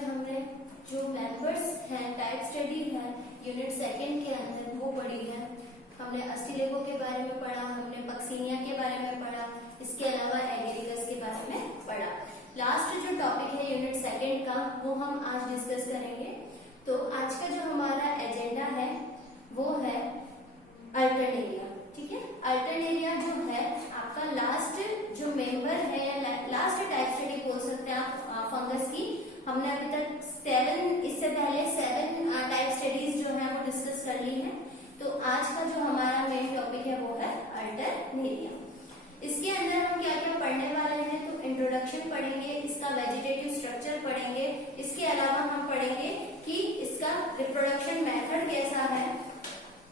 में हमने जो मेंबर्स हैं, टाइप स्टडी है यूनिट सेकंड के अंदर वो पढ़ी है। हमने अस्टिलेको के बारे में पढ़ा, हमने पक्सिनिया के बारे में पढ़ा, इसके अलावा एगेरिकस के बारे में पढ़ा। लास्ट जो टॉपिक है यूनिट सेकंड का वो हम आज डिस्कस करेंगे। तो आज का जो हमारा एजेंडा है वो है अल्टरनेरिया। ठीक है, अल्टरनेरिया जो है आपका लास्ट जो मेंबर है या लास्ट टाइप स्टडी बोल सकते हैं आप फंगस की। हमने अभी तक इससे पहले 7 टाइप स्टडीज जो है वो डिस्कस कर ली है। तो आज का जो हमारा मेन टॉपिक है वो है अल्टरनेरिया। इसके अंदर हम क्या क्या पढ़ने वाले हैं, तो इंट्रोडक्शन पढ़ेंगे, इसका वेजिटेटिव स्ट्रक्चर पढ़ेंगे, इसके अलावा हम पढ़ेंगे कि इसका रिप्रोडक्शन मेथड कैसा है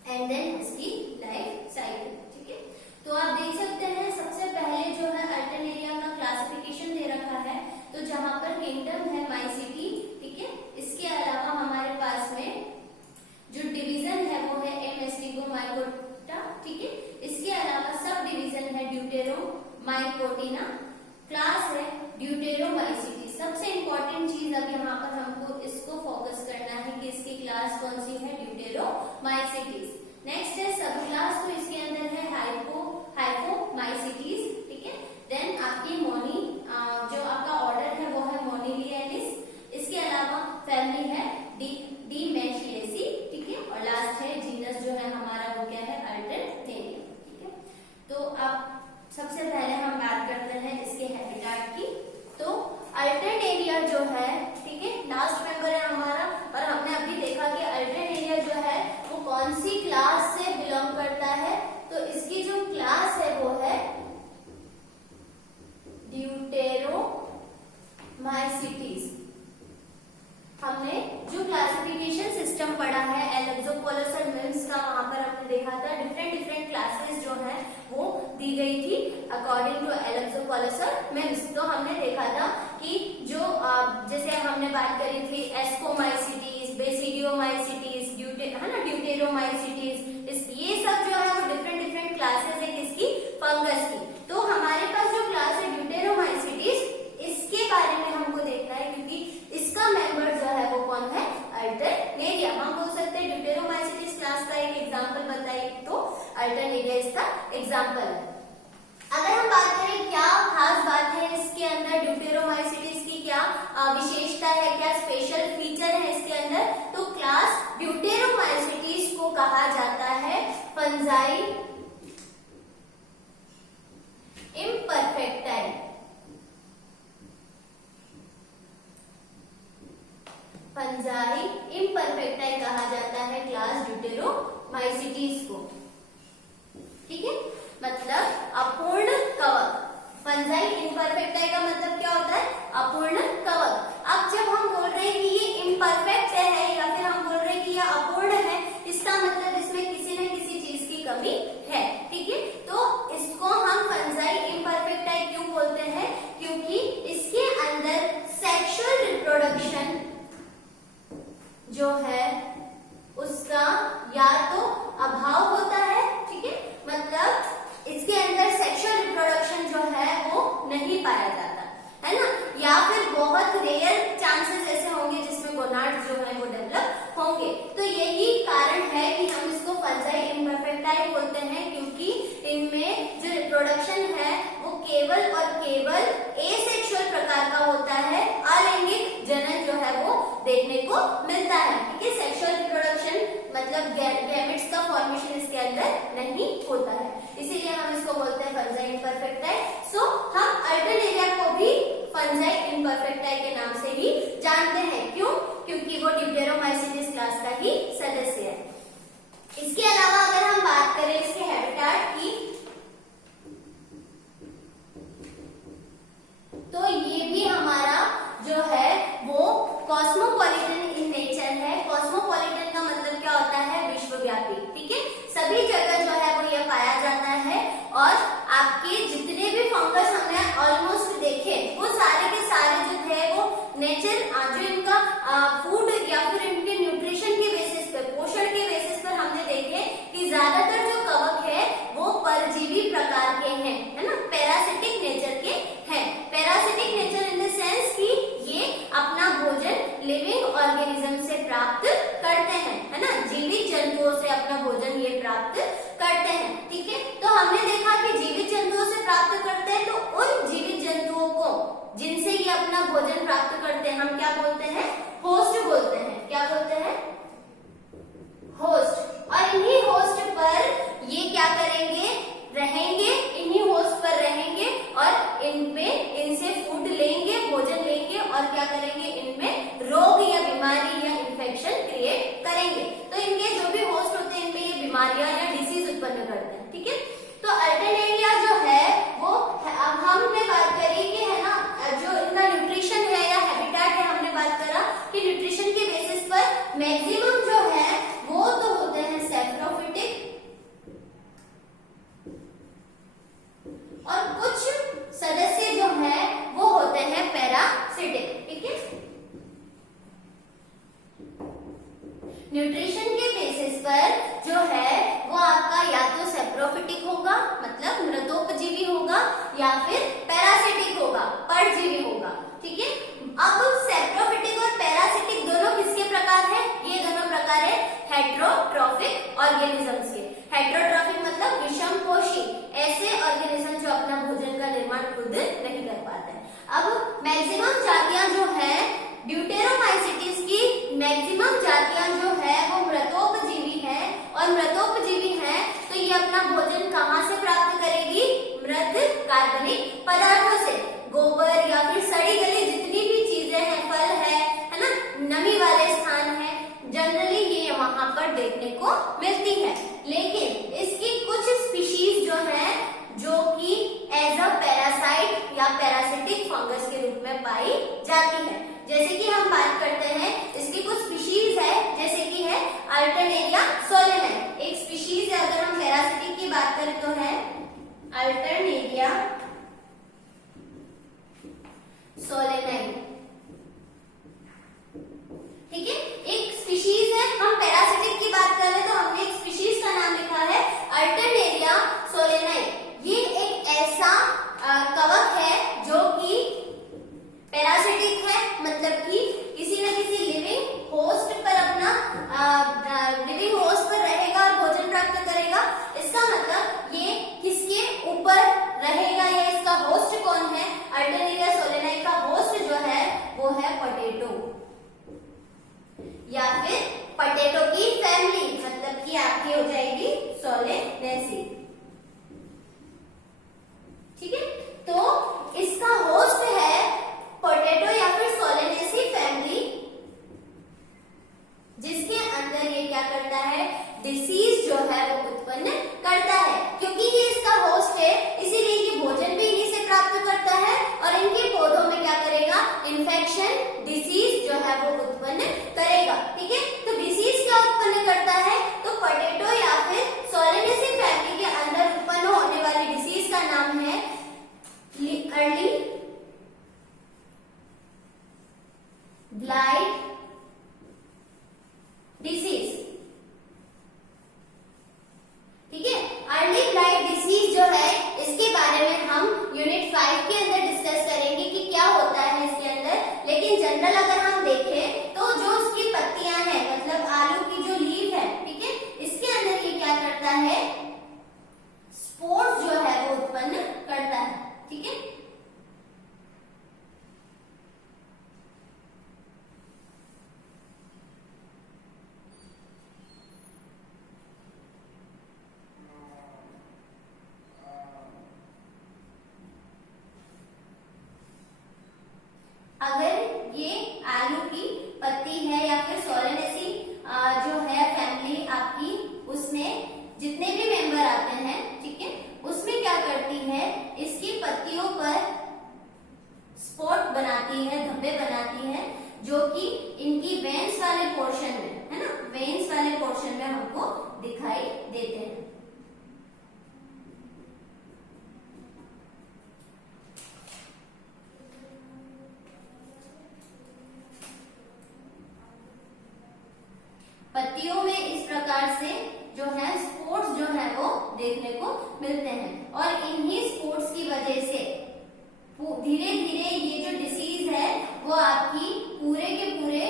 एंड देन इसकी लाइफ साइकिल। ठीक है, तो आप देख सकते हैं सबसे पहले जो है अल्टरनेरिया का क्लासिफिकेशन दे रखा है। तो जहां पर किंगडम है माइसिटी, ठीक है, इसके अलावा हमारे पास में जो डिवीजन है वो है एमएस्टिगोमाइकोटा। ठीक है, इसके अलावा सब डिवीजन है ड्यूटेरोमाइकोटिना, क्लास है ड्यूटेरोमाइसिटी। सबसे इंपॉर्टेंट चीज अब यहाँ पर हमको इसको फोकस करना है कि इसकी क्लास कौन सी है, ड्यूटेरोमाइसिटीज। नेक्स्ट है सब क्लास, तो इसके अंदर है हाइपोमाइसिटीज। ठीक है, देन आपकी मोनी जो आपका ऑर्डर है वो है मोनिलियनिस। इसके अलावा फैमिली है डिमेशिएसी। ठीक है, और लास्ट है जीनस जो है हमारा वो क्या है, अल्टरनेरिया। ठीक है, तो अब सबसे पहले हम बात करते हैं इसके हैबिटेट की। तो अल्टरनेरिया जो है, ठीक है, लास्ट मेंबर है हमारा, और हमने अभी देखा कि अल्टरनेरिया जो है वो कौन सी क्लास से बिलोंग करता है। तो इसकी जो क्लास है वो है ड्यूटेरोमाइसिटीज। हमने जो क्लासिफिकेशन सिस्टम पढ़ा है एलेक्सोपोलस और मिम्स का, वहां पर हमने देखा था डिफरेंट क्लासेस जो है वो दी गई थी अकॉर्डिंग टू एलेक्सोपोलस और मिम्स। तो हमने देखा था कि जो जैसे हमने बात करी थी एस्कोमाइसिटीज, बेसिडियोमाइसिटीज, ड्यूटेरोमाइसिटीज, ये सब जो है वो डिफरेंट क्लासेस है किसकी, फंगस की। तो हमारे पास जो क्लास है ड्यूटेरोमाइसिटीज, इसके बारे में हमको देखना है क्योंकि इसका मेंबर जो है वो कौन है, अल्टरनेरिया। हम बोल सकते हैं ड्यूटेरोमाइसिटीज क्लास का एक एग्जांपल बताइए तो अल्टरनेरिया इसका एग्जांपल है। अगर हम बात करें क्या खास बात है इसके अंदर, ड्यूटेरोमाइसिटीज की क्या विशेषता है, क्या स्पेशल फीचर है इसके अंदर, तो क्लास ड्यूटेरोमाइसिटीज को कहा जाता है फंजाई इम्परफेक्टाई। फंजाई इम्परफेक्टाई कहा जाता है क्लास ड्यूटेरोमाइसिटीज को। ठीक है, मतलब अपूर्ण कवक। फंजाई इम्परफेक्टाई का मतलब क्या होता है, अपूर्ण कवक। अब जब हम बोल रहे हैं कि ये इम्परफेक्ट है या फिर हम बोल रहे हैं कि ये अपूर्ण है, इसका मतलब इसमें किसी न किसी चीज की कमी है। ठीक है, तो इसको हम फंजाई इम्परफेक्टाई क्यों बोलते हैं, क्योंकि इसके अंदर सेक्सुअल रिप्रोडक्शन जो है उसका या तो अभाव होता है, ठीक है, मतलब इसके अंदर सेक्सुअल रिप्रोडक्शन जो है वो नहीं पाया जाता है ना, या फिर अपना भोजन प्राप्त करते हैं हम क्या बोलते हैं? होस्ट बोलते हैं। क्या बोलते हैं? होस्ट। और इन्हीं होस्ट पर ये क्या करेंगे? रहेंगे, इन्हीं होस्ट पर रहेंगे और इनसे फूड लेंगे, भोजन लेंगे और क्या करेंगे? इनमें रोग या बीमारी या इंफेक्शन क्रिएट करेंगे। तो इनके जो भी होस्ट होते हैं इनमें ये बीमारियां या डिसीज उत्पन्न करते हैं। ठीक है, तो अल्टरनेरिया जो है वो अब हमने बात करी कि है ना, जो इनका न्यूट्रिशन है या हैबिटेट है, हमने बात करा कि न्यूट्रिशन के बेसिस पर मैक्सिमम जो है वो तो होते हैं सैप्रोफिटिक और कुछ सदस्य जो है वो होते हैं पैरासिटिक। ठीक है, न्यूट्रिशन के बेसिस पर जो है वो आपका या तो सैप्रोफिटिक होगा मतलब मृतोपजीवी होगा या फिर पैरासिटिक होगा, परजीवी होगा। ठीक है, अब सैप्रोफिटिक और पैरासिटिक दोनों किसके प्रकार है? ये दोनों प्रकार है हेट्रोट्रॉफिक ऑर्गेनिजम्स के। हेट्रोट्रॉफिक मतलब विषमपोषी, ऐसे ऑर्गेनिज्म जो अपना भोजन का निर्माण खुद नहीं कर पाते हैं। अब मैक्सिमम जातियां जो है ड्यूटेरोमाइसिटीज की मैक्सिमम जातियां जो है वो मृतोपजीवी है और मृतोपजीवी है तो ये अपना भोजन कहां से प्राप्त करेगी? मृत कार्बनिक पदार्थों से। गोबर या फिर सड़ी गली जितनी भी चीजें हैं, फल है ना, नमी वाले स्थान है, जनरली ये वहां पर देखने को मिलती है। लेकिन इसकी कुछ स्पीशीज जो है जो कि एज अ पैरासाइट या पैरासिटिक फंगस के रूप में पाई जाती है। जैसे कि हम बात करते हैं इसकी कुछ स्पीशीज है, जैसे कि है अल्टरनेरिया सोलेनाई, एक स्पीशीज है। अगर हम पैरासिटिक की बात करें तो है अल्टरनेरिया सोलेनाई। ठीक है, एक स्पीशीज है। हम पैरासिटिक की बात कर रहे हैं तो हमने एक स्पीशीज का नाम लिखा है अल्टरनेरिया सोलेनाई। ये एक ऐसा कवक है जो कि पैरासिटिक है, मतलब कि किसी न किसी लिविंग होस्ट पर अपना लिविंग होस्ट पर रहेगा और भोजन प्राप्त करेगा। इसका मतलब ये किसके ऊपर रहेगा या इसका होस्ट कौन है? अल्टरनेरिया सोलेनाई का होस्ट जो है वो है पोटैटो या फिर पोटैटो की फैमिली, मतलब कि आपकी हो जाएगी सोलेनेसी। ठीक है, तो इसका होस्ट है पोटैटो या फिर सोलेनेसी फैमिली, जिसके अंदर ये क्या करता है? डिसीज जो है वो उत्पन्न करता है। क्योंकि ये इसका होस्ट है इसीलिए ये भोजन भी इन्हीं से प्राप्त करता है और इनके पौधों में क्या करेगा? इन्फेक्शन, डिसीज जो है वो उत्पन्न करेगा। ठीक है, तो डिसीज क्या उत्पन्न करता है? तो पोटैटो या फिर सोलेनेसी फैमिली के अंदर उत्पन्न होने वाली डिसीज का नाम है अर्ली ब्लाइट डिसीज। ठीक है, अर्ली ब्लाइट डिसीज जो है इसके बारे में हम यूनिट 5 के अंदर डिस्कस करेंगे कि क्या होता है इसके अंदर। लेकिन जनरल अगर हम देखें तो जो उसकी पत्तियां हैं, मतलब आलू की जो लीफ है, ठीक है, इसके अंदर ये क्या करता है? स्पोर्स जो है वो उत्पन्न करता है। ठीक है, अगर ये आलू की पत्ती है या फिर सोलेनेसी जो है फैमिली आपकी, उसमें जितने भी मेंबर आते हैं, ठीक है, उसमें क्या करती है? इसकी पत्तियों पर स्पॉट बनाती है, धब्बे बनाती है, जो कि इनकी वेन्स वाले पोर्शन में, है ना, वेन्स वाले पोर्शन में हमको दिखाई देते हैं। पत्तियों में इस प्रकार से जो है स्पोर्ट्स जो है वो देखने को मिलते हैं और इन्हीं स्पोर्ट्स की वजह से धीरे धीरे ये जो डिसीज है वो आपकी पूरे के पूरे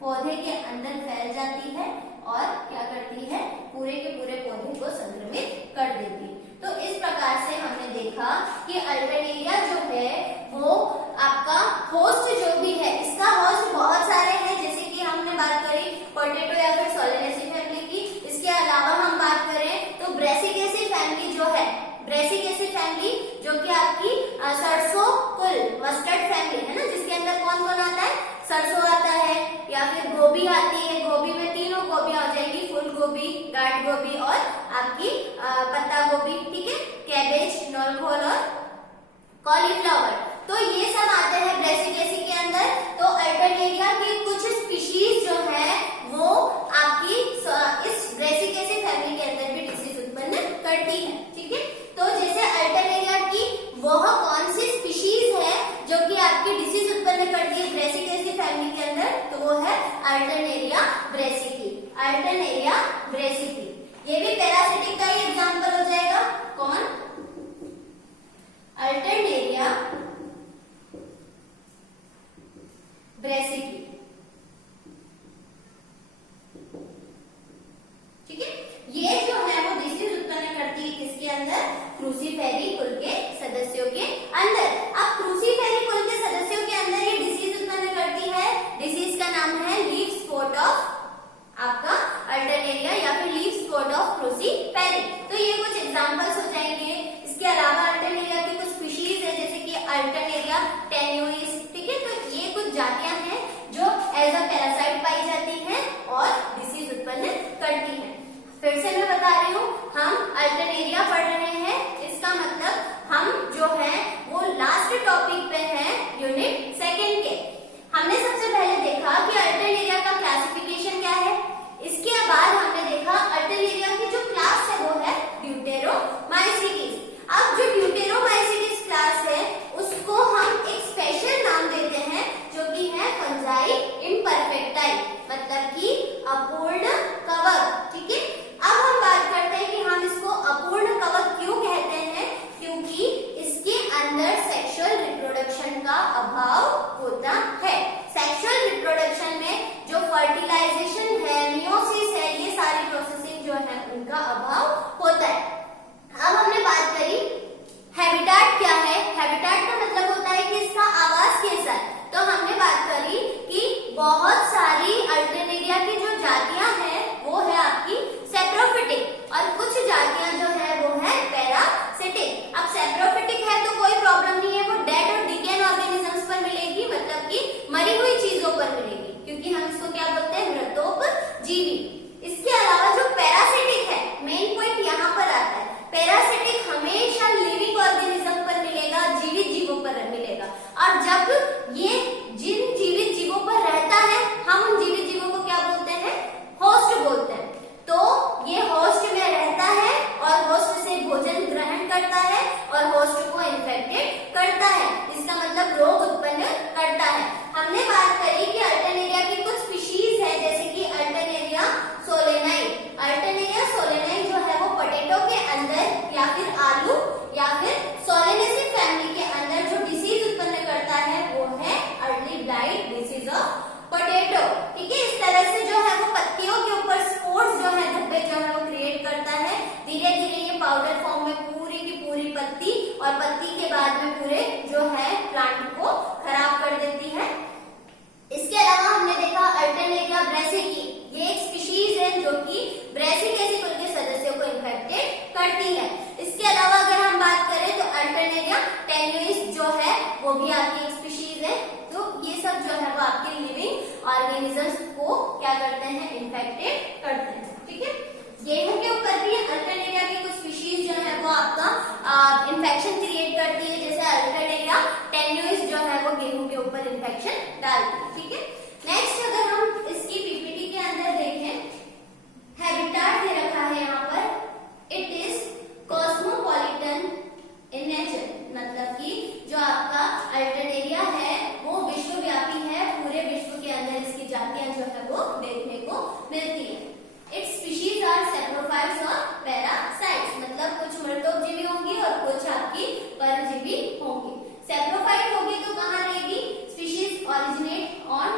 पौधे के अंदर फैल जाती है और क्या करती है? पूरे के पूरे पौधे को संक्रमित कर देती है। तो इस प्रकार से हमने देखा कि अल्टरनेरिया जो है वो आपका अल्टरनेरिया के कुछ स्पीशीज जो है वो आपकी इस ब्रेसिकेसी फैमिली के अंदर भी डिसीज उत्पन्न करती है। ठीक है, तो जैसे अल्टरनेरिया की वह कौन सी स्पीशीज है जो कि आपकी डिसीज उत्पन्न करती है ब्रेसिकेसी फैमिली के अंदर, तो वो है अल्टरनेरिया ब्रेसिकी। अल्टरनेरिया ब्रेसिकी ये भी पैरासिटिक का ही एग्जांपल हो जाएगा। कौन? Alternaria brassicae. ठीक है, ये जो है वो डिसीज उत्पन्न करती है किसके अंदर? क्रूसीफेरी कुल के सदस्यों के अंदर। अब क्रूसीफेरी कुल के सदस्यों के अंदर ये डिसीज उत्पन्न करती है। डिसीज का नाम है लीफ स्पॉट ऑफ आपका अल्टरनेरिया या फिर लीफ स्पॉट ऑफ क्रूसीफेरी। तो ये कुछ एग्जांपल्स हो जाएंगे। इसके अलावा अल्टरनेरिया की कुछ स्पीशीज है जैसे कि अल्टरनेरिया टेन्यूइस। ठीक है, तो ये कुछ जातियां हैं जो एज अ पैरासाइट पाई जाती हैं और डिसीज उत्पन्न करती हैं। फिर से मैं बता रही हूँ, हम अल्टरनेरिया पढ़ रहे हैं, इसका मतलब हम जो है वो लास्ट टॉपिक पे हैं यूनिट 2 के। हमने सबसे पहले देखा कि अल्टरनेरिया का क्लासिफिकेशन क्या है। इसके बाद हमने देखा अल्टरनेरिया की जो क्लास है वो है ड्यूटेरोमाइसीटीज। अब जो ड्यूटेरोमाइसीटीज क्लास है उसको हम एक स्पेशल नाम देते हैं जो कि है फंजाई इम्परफेक्टाई, मतलब कि अपूर्ण कवक। ठीक है, अब हम बात करते हैं कि हम इसको अपूर्ण कवक क्यों कहते हैं, क्योंकि इसके अंदर सेक्सुअल रिप्रोडक्शन का अभाव होता है। सेक्सुअल रिप्रोडक्शन में जो फर्टिलाइजेशन है, मियोसिस है, ये सारी प्रोसेसिंग जो है उनका अभाव होता है। अब हमने बात करी हैबिटेट क्या है। हैबिटेट का मतलब होता है कि इसका आवास कैसा है। तो हमने बात करी कि बहुत सारी अल्टरनेरिया की जो जातियां हैं वो है आपकी सेप्रोफिटिक और कुछ जातियां जो है वो है पैरासिटिक। अब सेप्रोफिटिक है तो कोई प्रॉब्लम नहीं है, वो डेड और डिकेन ऑर्गेनिजम्स पर मिलेगी, मतलब कि मरी हुई चीजों पर मिलेगी, क्योंकि हम इसको क्या बोलते हैं? मृतोपजीवी। इसके अलावा जो पैरासिटिक है, मेन पॉइंट यहाँ पर आता है, पैरासिटिक हमेशा लिविंग ऑर्गेनिज्म पर मिलेगा, जीवित जीवों पर मिलेगा। और जब ये जिन जीवित जीवों पर रहता है हम उन जीवित जीवों को क्या बोलते हैं? होस्ट बोलते हैं। तो ये होस्ट में रहता है और होस्ट से भोजन ग्रहण करता है और होस्ट को इन्फेक्टेड करता है, इसका मतलब रोग उत्पन्न करता है। हमने बात करी कि अल्टरनेरिया की कुछ स्पीशीज है जैसे कि अल्टरनेरिया सोलेनाई। अल्टरनेरिया सोलेनाई जो है वो पोटैटो के अंदर या फिर आलू या फिर सोलेनेसी फैमिली के अंदर जो डिसीज उत्पन्न करता है वो है early blight disease of potato. ठीक है, इस तरह से जो है वो पत्तियों के ऊपर स्पोर्स जो है, धब्बे जो है वो क्रिएट करता है। धीरे धीरे ये पाउडर फॉर्म में पूरी की पूरी पत्ती और पत्ती के बाद में पूरे जो है प्लांट को खराब कर देती है। इसके अलावा हमने देखा अल्टरनेरिया ब्रेसिकी, ये एक स्पीशीज है जो कि ब्रेसिकेसी कुल के सदस्यों को इन्फेक्टेड करती है। इसके अलावा अगर हम बात करें तो अल्टरनेरिया टेन्यूइस जो है वो भी आपकी एक स्पीशीज है। तो ये सब जो है वो आपके लिविंग ऑर्गेनिजम्स को क्या करते हैं? इन्फेक्टेड करते हैं। ठीक है, गेहूं के ऊपर भी अल्टरनेरिया की कुछ स्पीशीज जो है वो आपका इन्फेक्शन क्रिएट करती है, जैसे अल्टरनेरिया टेन्यूइस जो है वो गेहूं के ऊपर इन्फेक्शन डालती है। ठीक है, नेक्स्ट अगर हम इसकी पीपीटी के अंदर देखें, हैबिटेट दे रखा है यहाँ पर, it is cosmopolitan in nature, मतलब कि जो आपका अल्टरनेरिया है वो विश्वव्यापी है, पूरे विश्व के अंदर इसकी जातियां जो है वो देखने को मिलती है। इट्स स्पीशीज आर सेप्रोफाइट्स और पैरासाइट्स, मतलब कुछ मृतोपजीवी होंगी और कुछ आपकी परजीवी होंगी। सेप्रोफाइट होगी तो कहाँ रहेगी? स्पीशीज ओरिजिनेट ऑन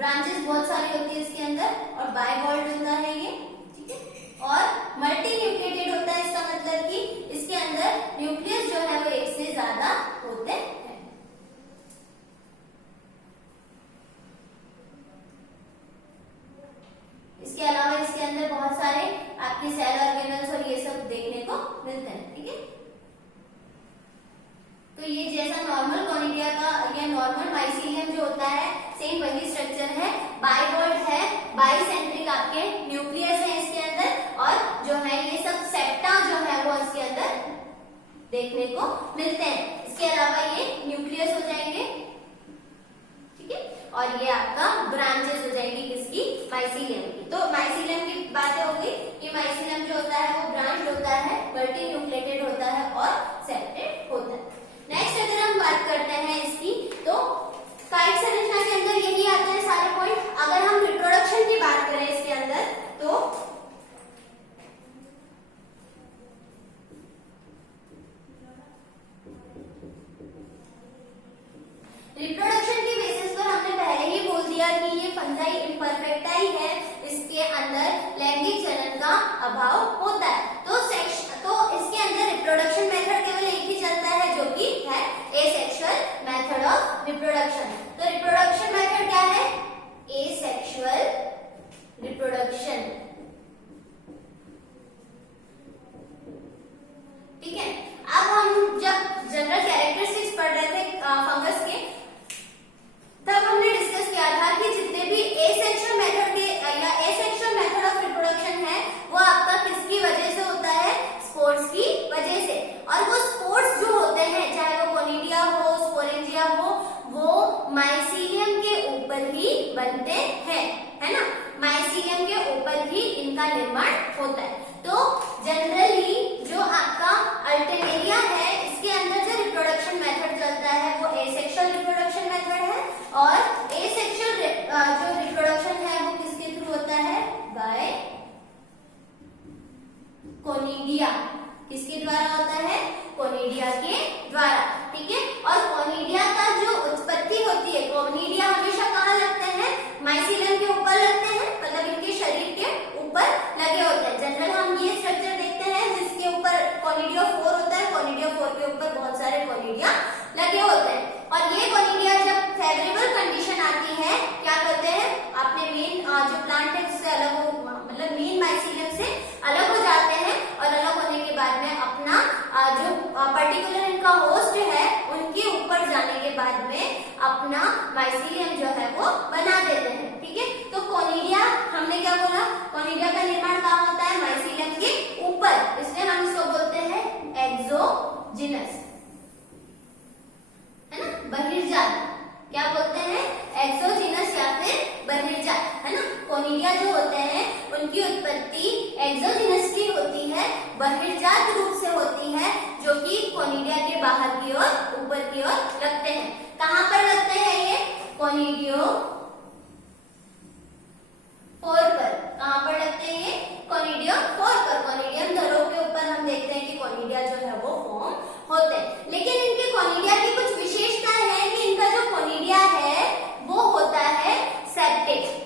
ब्रांचेस बहुत सारी होती है इसके अंदर और बाइवॉल्ड होता है ये, ठीक है। और मल्टी न्यूक्लिएटेड होता है, इसका मतलब कि इसके अंदर न्यूक्लियस जो है वो एक से ज्यादा होते हैं। इसके अलावा इसके अंदर बहुत सारे आपके सेल ऑर्गेनल्स और ये सब देखने को मिलते हैं, ठीक है। तो ये जैसा नॉर्मल कोनिडिया का या नॉर्मल माइसीलियम जो होता है सेम वही स्ट्रक्चर है, बाइवॉल्ड है, बाइसेंट्रिक आपके न्यूक्लियस है इसके अंदर, और जो है ये सब सेप्टा जो है वो इसके अंदर देखने को मिलते हैं। इसके अलावा ये न्यूक्लियस हो जाएंगे, ठीक है, और ये आपका ब्रांचेस हो जाएंगी किसकी, माइसीलियम की। तो माइसीलियम की बातें होगी कि माइसीलियम जो होता है वो ब्रांच होता है, मल्टी न्यूक्लिएटेड होता है और सेपरेट होता है। नेक्स्ट अगर हम बात करते हैं इसकी, तो काइट संरचना के अंदर यही आते हैं सारे पॉइंट। अगर हम रिप्रोडक्शन की बात करें इसके अंदर, तो रिप्रोडक्शन के बेसिस पर हमने पहले ही बोल दिया कि ये फंजाई इम्परफेक्टा ही है, इसके अंदर लैंगिक जनन का अभाव होता है। तो इसके अंदर रिप्रोडक्शन मेथड केवल एक ही चलता है जो कि है एसेक्सुअल मेथड ऑफ रिप्रोडक्शन। तो रिप्रोडक्शन मेथड क्या है, एसेक्सुअल रिप्रोडक्शन, ठीक है। अब हम जब जनरल कैरेक्टरिस्टिक्स पढ़ रहे थे फंगस के, तब हमने डिस्कस किया था कि जितने भी एसेक्सुअल मेथड के या एसेक्सुअल मेथड ऑफ रिप्रोडक्शन है वो आपका किसकी वजह से होता है, स्पोर्स की वजह से। और वो स्पोर्स जो होते हैं, चाहे वो कोनिडिया हो, स्पोरेंजिया हो, वो माइसीलियम के ऊपर ही बनते हैं, है ना, माइसीलियम के ऊपर ही इनका निर्माण होता है। तो जनरली जो आपका अल्टरनेरिया है इसके अंदर जो रिप्रोडक्शन मेथड चलता है वो एसेक्सुअल रिप्रोडक्शन मेथड है, और एसेक्सुअल जो रिप्रोडक्शन है वो किसके थ्रू होता है, बाय कोनिडिया। किसके द्वारा होता है, कोनिडिया के द्वारा, ठीक है। और कोनिडिया का जो उत्पत्ति होती है, कोनिडिया हमेशा कहाँ लगते हैं, माइसीलियम के ऊपर लगते हैं, मतलब इनके शरीर के ऊपर लगे होते हैं। जनरल हम ये स्ट्रक्चर देखते हैं जिसके ऊपर कोनिडिया 4 होता है, कोनिडिया 4 के ऊपर बहुत सारे कोनिडिया लगे होते हैं। और ये कोनिडिया जब फेवरेबल कंडीशन आती है क्या करते हैं, आपने मेन जो प्लांट है उससे अलग हो, मतलब मेन माइसीलियम से अलग हो जाते हैं, और अलग होने के बाद में अपना जो पर्टिकुलर इनका होस्ट है उनके ऊपर जाने के बाद में अपना माइसीलियम जो है वो बना देते हैं, ठीक है। तो कोनिडिया हमने क्या बोला, कोनिडिया का निर्माण कहाँ होता है, माइसीलियम के ऊपर, इसलिए हम इसको बोलते हैं एक्सोजिनस, है ना, बहिर्जात। क्या बोलते हैं, एक्सोजिनस या फिर बहिर्जात, है ना। कोनिडिया जो होते हैं उनकी उत्पत्ति एक्सोजिनस की होती है, बहिर्जात रूप से होती है, जो कि कोनिडिया के बाहर की ओर, ऊपर की ओर लगते हैं। कहां पर लगते हैं ये, कोनिडियो 4 पर। कहां पर लगते हैं ये, कोनिडियो 4 पर। कोनिडियम धरों के ऊपर हम देखते हैं कि कोनिडिया जो है वो फॉर्म होते हैं। लेकिन इनके कोनिडिया की कुछ विशेषताएं हैं कि इनका जो कोनिडिया है वो होता है सेप्टेट।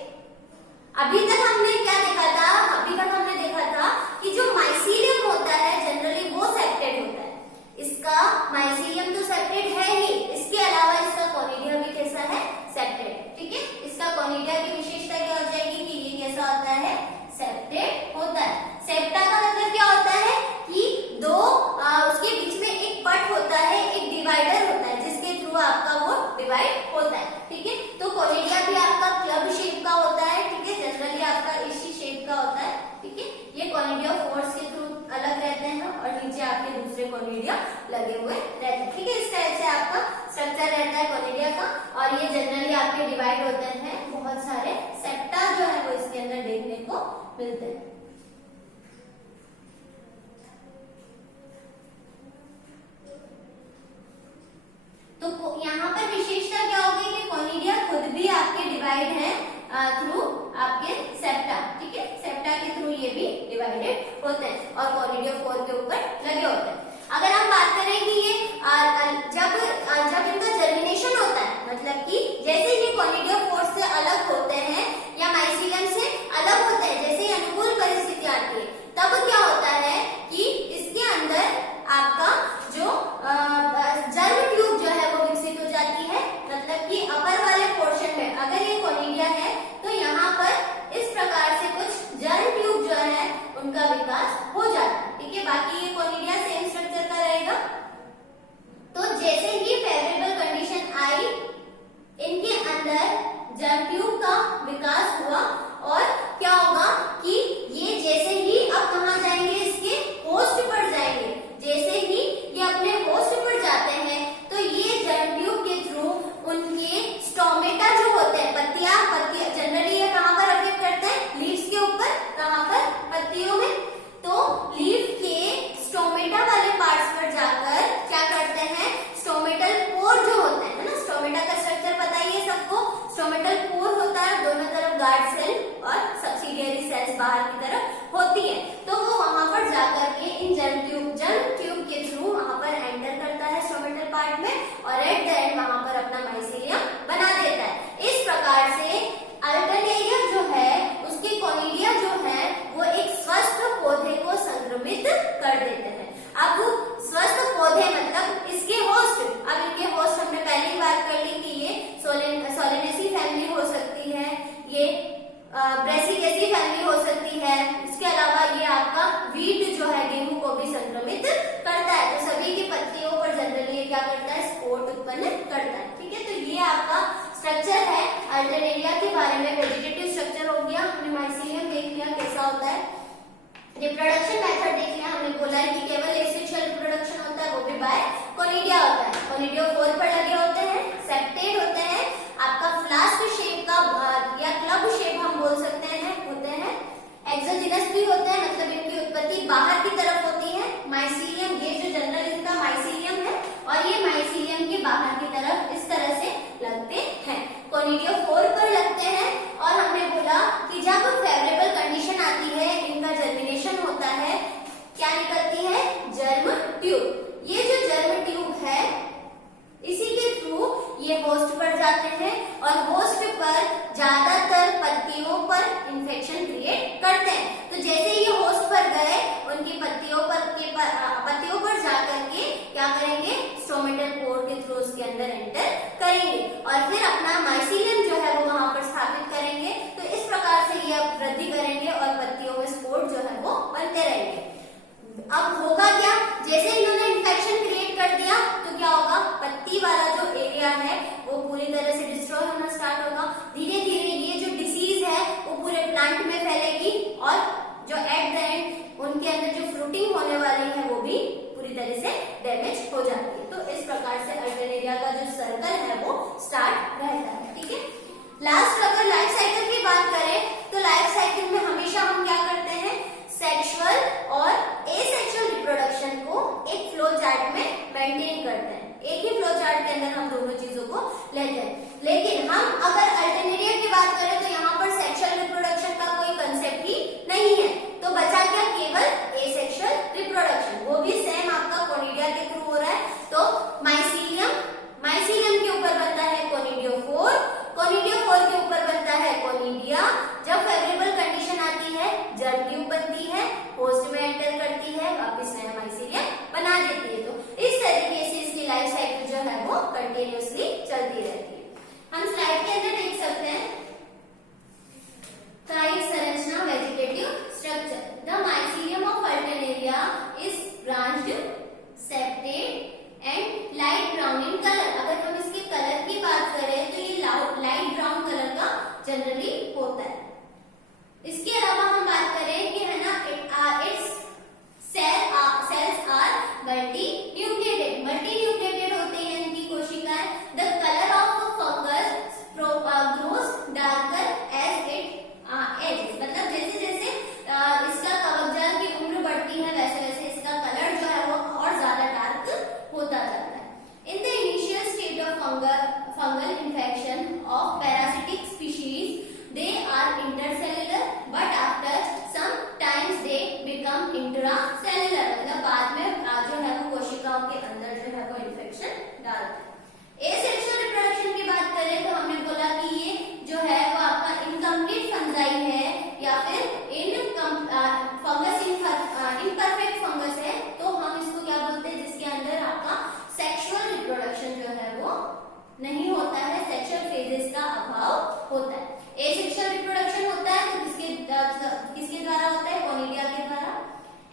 अभी तक हमने क्या देखा था, अभी तक हमने देखा था कि जो माइसीलियम होता है जनरली वो सेप्टेट होता है। इसका माइसीलियम तो सेप्टेट है ही, इसके अलावा इसका कोनिडिया भी कैसा है, सेप्टेट, ठीक है। इसका कोनिडिया की विशेषता क्या हो जाएगी कि ये कैसा होता है, सेप्टेट होता है। सेप्टा का मतलब क्या होता है कि दो उसके बीच में एक पट होता है, एक डिवाइडर होता है जिसके थ्रू आपका वो डिवाइड होता है, ठीक है। तो कोनिडिया भी आपका क्लब शेप का होता है, ठीक है, जनरली आपका इसी शेप का होता है, ठीक है। ये कोनिडिया फोर्स के थ्रू अलग रहते हैं और नीचे आपके दूसरे कोनिडिया लगे हुए रहते हैं, ठीक है। इस टाइप से आपका स्ट्रक्चर रहता है कोनिडिया का, और ये जनरली आपके डिवाइड होते हैं, बहुत सारे सेप्टा जो है वो इसके अंदर देखने को मिलते हैं। तो यहाँ पर विशेषता क्या होगी कि कोनिडिया खुद भी आपके डिवाइड है थ्रू आपके सेप्टा, ठीक है, सेप्टा के थ्रू ये भी डिवाइडेड होते हैं और कोनिडिया 4 के ऊपर लगे होते हैं। अगर हम बात करें कि ये जब इनका जर्मिनेशन होता है, मतलब कि जैसे ये कोनिडिया 4 से अलग होते और एट द एंड वहां पर अपना माइसीलियम बना देता है। इस प्रकार से अल्टरनेरिया जो है उसके कोनिडिया जो है वो एक स्वस्थ पौधे को संक्रमित कर देते हैं। अब स्वस्थ पौधे मतलब इसके होस्ट, अब इनके होस्ट हमने पहली बार कर ली कि ये सोलेनेसी फैमिली हो सकती है, ये ब्रेसिकेसी फैमिली हो सकती है। इसके अलावा ये आपका वीट जो है गेहूं को भी संक्रमित करता है। तो सभी की पत्तियों पर जनरली ये क्या करता है, स्पोर उत्पन्न करता है। ठीक है, तो ये आपका स्ट्रक्चर है अल्टरनेरिया के बारे में। वेजिटेटिव स्ट्रक्चर हो गया, हमने माइसीलियम देख लिया कैसा होता है। रिप्रोडक्शन मेथड देख लिया, हमने बोला है कि केवल एसेक्सुअल रिप्रोडक्शन होता है, वो भी बाय कोनिडिया होता है। कोनिडियोफोर पर लगे होते हैं, सेप्टेड होते हैं, आपका फ्लास्क शेप का या क्लब शेप हम बोल सकते हैं होते हैं। एक्सोजिनस भी होते हैं, मतलब इनकी उत्पत्ति बाहर की तरफ होती है। माइसीलियम, ये जो जनरल इनका माइसीलियम है और ये माइसीलियम के बाहर की तरफ इस तरह से लगते हैं। कोनिडियोफोर पर लगते हैं और हमने बोला कि जब फेवरेबल कंडीशन आती है इनका जर्मिनेशन होता है, क्या निकलती है, जर्म ट्यूब। ये जो जर्म ट्यूब है इसी के थ्रू ये होस्ट पर जाते हैं और होस्ट पर ज्यादातर पत्तियों पर इंफेक्शन क्रिएट करते हैं। तो जैसे ये होस्ट पर गए उनकी पत्तियों पर जाकर के क्या करेंगे, स्टोमेटल पोर के थ्रू उसके अंदर एंटर करेंगे और फिर अपना माइसीलियम जो है वो वहां पर स्थापित करेंगे। तो इस प्रकार से ये वृद्धि करेंगे और पत्तियों में स्पोर जो है वो बनते रहेंगे। अब होगा क्या, जैसे इन्होंने इन्फेक्शन क्रिएट कर दिया तो क्या होगा, पत्ती वाला जो एरिया है वो पूरी तरह से डिस्ट्रॉय होना स्टार्ट होगा। धीरे धीरे ये जो डिसीज है वो पूरे प्लांट में फैलेगी और जो एट द एंड उनके अंदर जो फ्रूटिंग होने वाली है वो भी पूरी तरह से डैमेज हो जाती है। तो इस प्रकार से अल्टरनेरिया का जो सर्कल है वो स्टार्ट रहता है। ठीक है, लास्ट अगर लाइफ साइकिल की बात करें तो लाइफ साइकिल में हमेशा हम क्या करते हैं, सेक्सुअल और एसेक्सुअल रिप्रोडक्शन को एक फ्लो चार्ट में मेंटेन करते हैं। एक ही फ्लो चार्ट के अंदर हम दोनों चीजों को लेते हैं। लेकिन हम अगर अल्टरनेरिया की बात करें तो यहाँ पर सेक्सुअल रिप्रोडक्शन का कोई कंसेप्ट ही नहीं है। तो बचा क्या, केवल एसेक्सुअल रिप्रोडक्शन, वो भी सेम आपका कोनिडिया के थ्रू हो रहा है। तो माइसीलियम के ऊपर बनता है कोनिडियोफोर, कोनिडियोफोर के ऊपर बनता है कोनिडिया। जब फेवरेबल कंडीशन आती है जर्म ट्यूब बनती है, होस्ट में एंटर करती है, वापस नया माइसीलियम बना देती है। तो इस तरीके से इसकी लाइफ साइकिल जो है वो कंटिन्यूअसली चलती रहती है। हम स्लाइड के अंदर देख सकते हैं काइट संरचना, vegetative structure. The mycelium of Alternaria is branched, septate and light brown in colour. अगर हम इसके कलर की बात करें तो ये लाइट ब्राउन कलर का जनरली होता है। इसके अलावा हम बात करें कि है ना, its cells are multi nucleated होते हैं इनकी कोशिकाएं। The colour of fungus grows darker as it ages, मतलब जैसे जैसे इसका कवकजाल की उम्र बढ़ती है वैसे वैसे इसका कलर जो है वो और ज्यादा डार्क होता जाता है। In the initial state of fungal infection of parasitic species they are intercellular but after some times they become intracellular, मतलब बाद में जो है वो कोशिकाओं के अंदर जो है वो इन्फेक्शन डालते हैं। एसेक्सुअल रिप्रोडक्शन की बात करें तो हमने बोला कि ये जो है वो आपका इनकम्प्लीट फंजाई है या फिर फंगस इनपरफेक्ट फंगस है। तो हम इसको क्या बोलते हैं, जिसके अंदर आपका सेक्सुअल रिप्रोडक्शन जो है वो नहीं होता है, सेक्सुअल फेजेस का अभाव होता है। एसेक्सुअल रिप्रोडक्शन होता है तो किसके द्वारा होता है, कोनिडिया के द्वारा।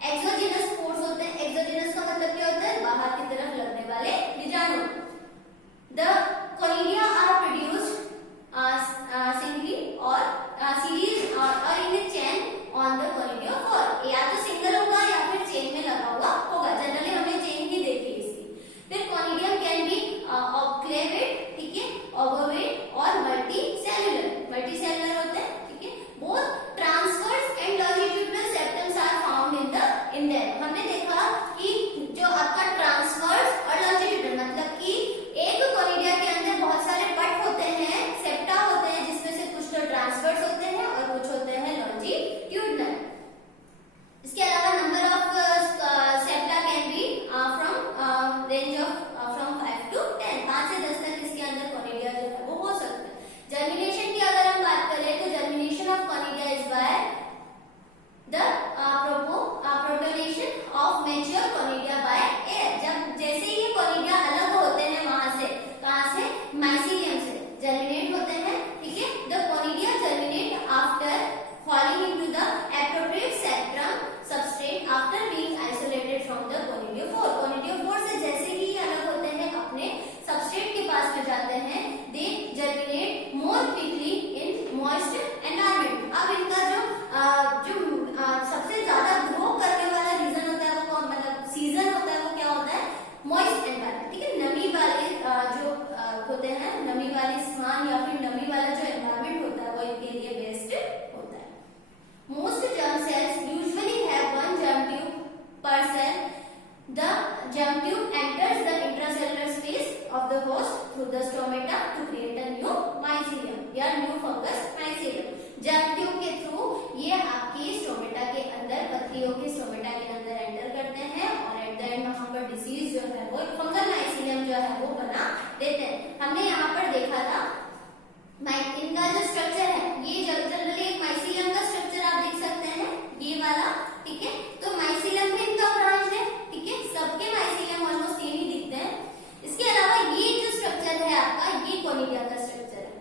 एक्सोजिनस स्पोर्स होते हैं, एक्सोजिनस का मतलब क्या होता है, बाहर की तरफ लगने वाले बीजाणु। The conidia are produced singly और सीरीज और in a chain on the conidiophore, या तो सिंगल होगा या फिर चेन में लगा हुआ होगा। जनरली हमने चेन ही देखी इसकी। फिर कोनिडियम कैन बी ऑक्लेवेट, ठीक है, ओवोवेट और मल्टीसेलुलर होते हैं। ठीक है, both transverse and longitudinal septums are found in them. हमने देखा कि जो आपका ट्रांसवर्स और लॉन्जिट्यूडिनल मतलब कि एक कोनिडिया के अंदर बहुत सारे पट होते हैं, सेप्टा होते हैं, जिसमें से कुछ तो ट्रांसवर्स होते हैं और कुछ होते हैं लॉन्जिट्यूडिनल। इसके अलावा number of septa can be from range of from 5 to 10। से 10 तक इसके अंदर कोनिडिया जो है वो हो सकता है। जर्मिनेशन की अगर हम बात करें तो germination of conidia is by the protonation of mature conidia by air. जब जैसे ही कोनिडिया अलग होते हैं वहां से, कहां से, माइसीलियम से जर्मिनेट होते हैं, ठीक है। The conidia germinate after falling into the appropriate spectrum substrate after being isolated from the conidiophore। conidiophore से जैसे ही अलग होते हैं अपने substrate के पास में जाते हैं, they germinate more quickly in moist environment। अब इनका जो सबसे ज्यादा ग्रो करने वाला रीजन होता है वो मतलब सीजन होता है वो क्या होता है, moist environment, ठीक है। नमी वाले जो होते हैं, नमी वाले स्थान या फिर नमी वाला जो environment होता है वो इनके लिए बेस्ट होता है। Most germ cells usually have one germ tube per cell. The germ tube enters the intracellular space of the host through the stomata to create a new mycelium या new fungus mycelium। germ tube के through ये आपके stomata के अंदर, पत्तियों के stomata के अंदर एंटर करते हैं और एट द एंड वहां पर डिसीज जो है वो फंगल माइसीलियम जो है वो बना देते हैं। हमने यहाँ पर देखा था इनका जो स्ट्रक्चर है, ये जनरली एक माइसीलियम का स्ट्रक्चर आप देख सकते हैं, ये वाला, ठीक है। तो माइसीलियम में इनका ब्रांच है, ठीक है, सबके माइसीलियम ऑलमोस्ट सेम ही दिखते हैं। इसके अलावा ये जो स्ट्रक्चर है आपका, ये कोनिडिया का स्ट्रक्चर है।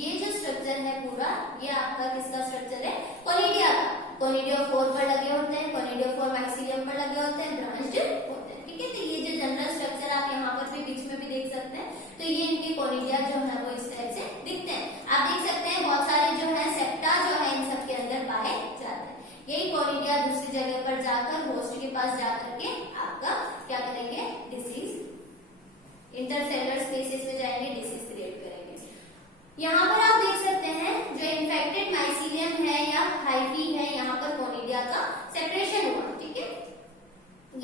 ये जो स्ट्रक्चर है पूरा, ये आपका किसका स्ट्रक्चर है, कोनिडिया का। कोनिडियोफोर पर लगे होते हैं, कोनिडियोफोर माइसीलियम पर लगे होते हैं, ब्रांच्ड होते हैं, ठीक है। तो ये जो जनरल स्ट्रक्चर आप यहाँ पर भी बीच में भी देख सकते हैं, तो ये इनके कोनिडिया जो है वो इस टाइप से दिखते हैं। आप देख सकते हैं बहुत सारे जो है सेप्टा जो है इन सब के अंदर पाए जाते हैं। यही कोनिडिया दूसरी जगह पर जाकर होस्ट के पास जाकर के आपका क्या करेंगे, डिसीज, इंटरसेलुलर स्पेसेस में जाएंगे, डिसीज क्रिएट करेंगे। यहाँ पर आप देख सकते हैं जो इन्फेक्टेड माइसीलियम है या हाइफी है, यहाँ पर कोनिडिया का सेपरेशन हुआ, ठीक है।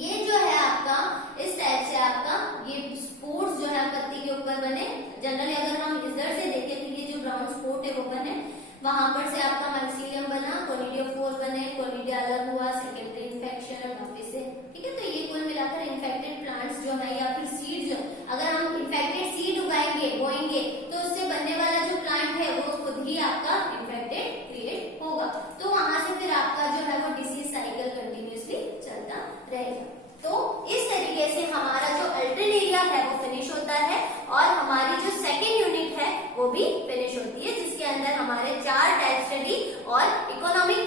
ये जो है आपका इस टाइप से आपका ये स्पोर्स जो है पत्ती के ऊपर बने। जनरली अगर हम इधर से देखें तो ये जो ब्राउन स्पॉट है वो बने, वहां पर से आपका माइसीलियम बना, कोनिडियोफोर बने, कोनिडिया अलग हुआ, सेकेंडरी इन्फेक्शन और वापस से, ठीक है। तो ये कुल मिलाकर इन्फेक्टेड प्लांट्स जो है या फिर सीड जो, अगर हम इन्फेक्टेड सीड उगाएंगे, बोएंगे, तो उससे बनने वाला जो प्लांट है वो खुद ही आपका इन्फेक्टेड क्रिएट होगा। तो वहां से फिर आपका जो है वो डिसीज साइकिल कंटिन्यूअसली चलता रहेगा। तो इस तरीके से हमारा जो अल्टरनेरिया है वो फिनिश होता है और हमारी जो सेकेंड यूनिट है वो भी फिनिश होती है, जिसके अंदर हमारे 4 टाइप स्टडी और इकोनॉमिक